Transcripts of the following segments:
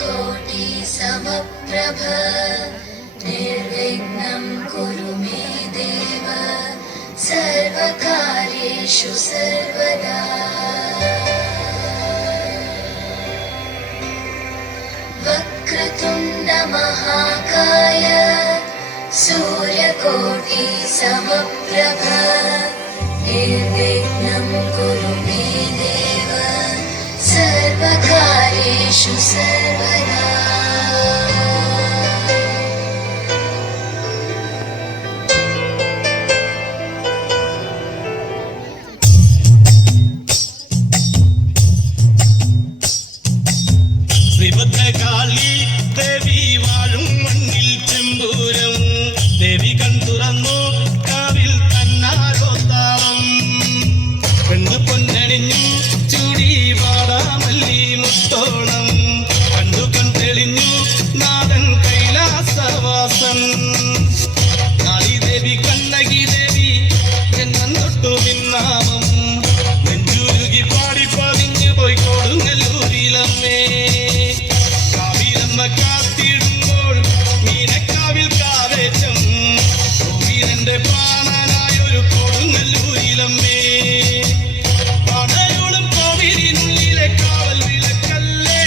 सूर्यकोटि समप्रभ निर्विघ्नं कुरु मे देव सर्वकार्येषु सर्वदा। वक्रतुण्ड महाकाय सूर्यकोटि समप्रभ निर्विघ्नं कुरु मे देव सर्वकार्येषु सर्वदा। ശ്രീഭദ്രകാളി ദേവി വാഴും മണ്ണിൽ ചെമ്പൂരം ദേവി കൺതുറന്നു കാവിൽ തന്നാരോത്താളം പെണ്ണ് പൊന്നണിഞ്ഞു ചൂടി വാടാമല്ലി മുത്തോളം കണ്ടു കൺതെളിഞ്ഞു നാഥൻ കൈലാസവാസൻ കാളി ദേവി കണ്ണകി ദേവി ജന്മം തൊട്ടു പിന്നാമം നെഞ്ചുരുകി പാടി പതിഞ്ഞു പോയി കൊടുങ്ങല്ലൂരിലമ്മേ കാത്തിടുമ്പോൾ മീനക്കാവിൽ കാവേറ്റം കോവിലന്റെ പ്രാണനായൊരു കൊടുങ്ങല്ലൂരിലമ്മേ പടയോളം കോവിലിനുള്ളിലെ കാവൽ വിളക്കല്ലേ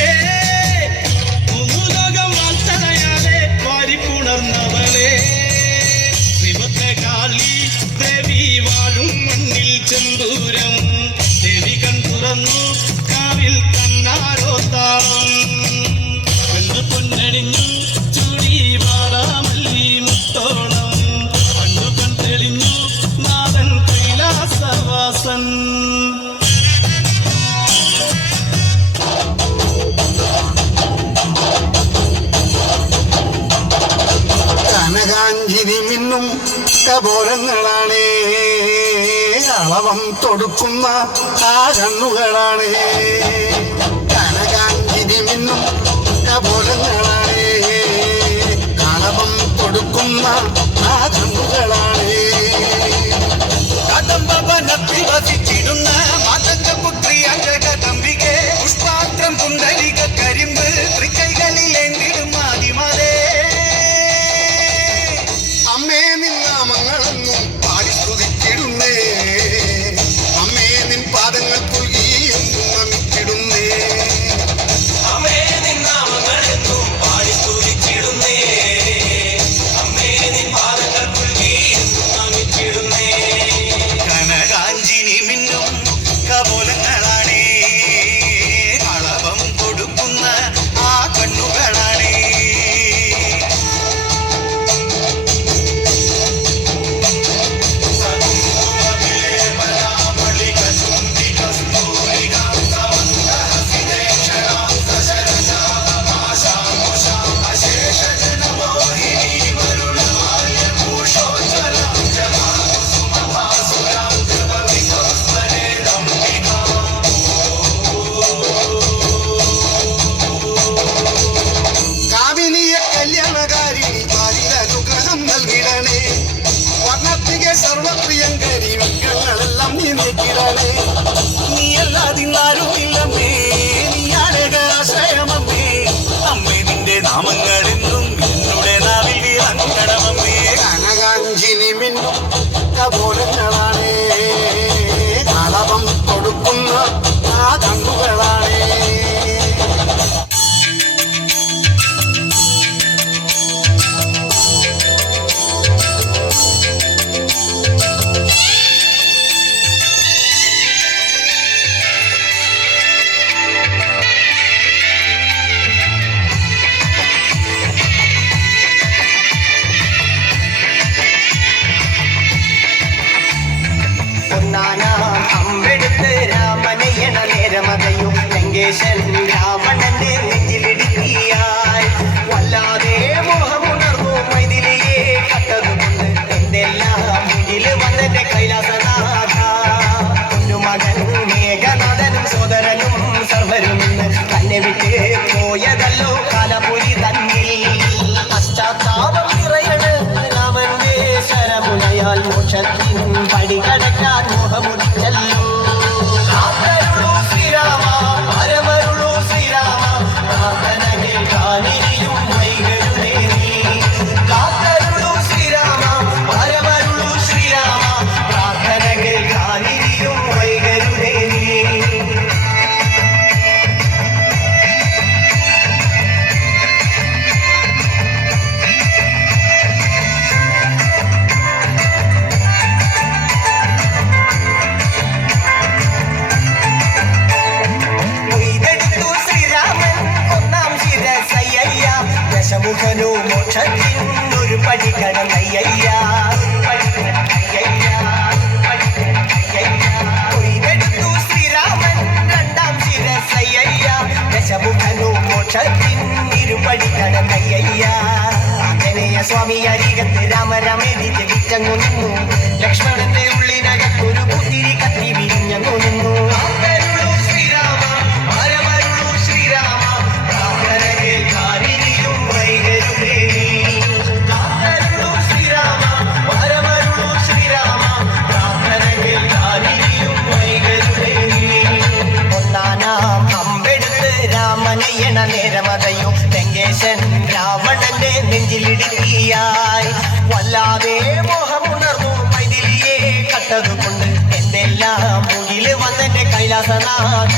മൂലോകം വാത്സലയാലെ വാരിപ്പുണർന്നവളെ ശ്രീഭദ്രകാളി ദേവി വാഴും മണ്ണിൽ ചെമ്പൂരം ദേവി കൺ തുറന്നു കാവിൽ കണ്ണാരോത്താളം പൊന്നണിഞ്ഞു ചൂടി വാടാമല്ലി മുത്തോളം കണ്ടു കൺ തെളിഞ്ഞു നാഥൻ കൈലാസവാസൻ. കനകാഞ്ചിരി മിന്നും കപോലങ്ങളാണേ അളവം തൊടുക്കുന്ന ആ കണ്ണുകളാണേ കനകാഞ്ചിരി മിന്നും കപോലങ്ങളാണേ കളവം കൊടുക്കുന്ന ആ കണ്ണുകളാണേ കദംബവനത്തിൽ വസിച്ചിടുന്ന മാതംഗപുത്രി അംഗകദംബികെ പുഷ്പാത്രം പുണ്ടലിക കരിമ്പ് തൃക്കൈകളിലേണ്ടിടും ആദിമലേ അമ്മേ നിൻ നാമങ്ങളെന്നും പാടി സ്തുതിച്ചിടുന്നേ അമ്മേ നിൻ പാദങ്ങൾ പുൽകി എന്നും നമിച്ചിടുന്നേ കനകാഞ്ചിനി മിന്നും കപോലങ്ങളാണേ അളവം കൊടുക്കുന്ന ആ കണ്ണുകളാണേ സർവപ്രിയങ്കരി വിഗ്രഹങ്ങളെല്ലാം നീ നീക്കിടണേ നീ അല്ലാതിന്നാരുമില്ലമ്മേ നീ ആശ്രയമമ്മേ അമ്മേ നിന്റെ നാമങ്ങളെന്നും എന്നുടെ നാവിൽ വിളങ്ങണമമ്മേ കനകാഞ്ചിനി മിന്നും കപോലങ്ങളാണേ അളവം കൊടുക്കുന്ന ആ കണ്ണുകളാണേ അമ്പെടുത്ത് രാമനയണ നേരമത ഇരുപടി കടന്നയ്യ കൊയ്തെടുത്തു ശ്രീരാമൻ രണ്ടാം ശിരസയ്യ ദശമുഖനു മോക്ഷത്തിൻ ഇരുപടി കടന്നയ്യ ആഞ്ജനേയ സ്വാമി അരികത്ത് രാമരമേതി ജപിച്ചങ്ങു നിന്നു ലക്ഷ്മണന്റെ ഉള്ളിനകത്തൊരു പുത്തിരി കത്തി വിരിഞ്ഞങ്ങു നിന്നു ശ്രീരാമ വരമരുളൂ ശ്രീരാമ പ്രാർത്ഥനകേൾക്കാരിനിയും വൈകരുതേ കാത്തരുളൂ ശ്രീരാമ വരമരുളൂ ശ്രീരാമ പ്രാർത്ഥനകേൾക്കാരിനിയും വൈകരുതേ ഒന്നാനാം അമ്പെടുത്ത് രാമനയ്യണ നേരമതയോ ലങ്കേശൻ രാവണന്റെ നെഞ്ചിലിടുക്കിയായി വല്ലാതെ മോഹമുണർന്നു മൈഥിലിയെ കട്ടതുകൊണ്ട് എന്തെല്ലാം മുന്നില് വന്നെന്റെ കൈലാസനാഥ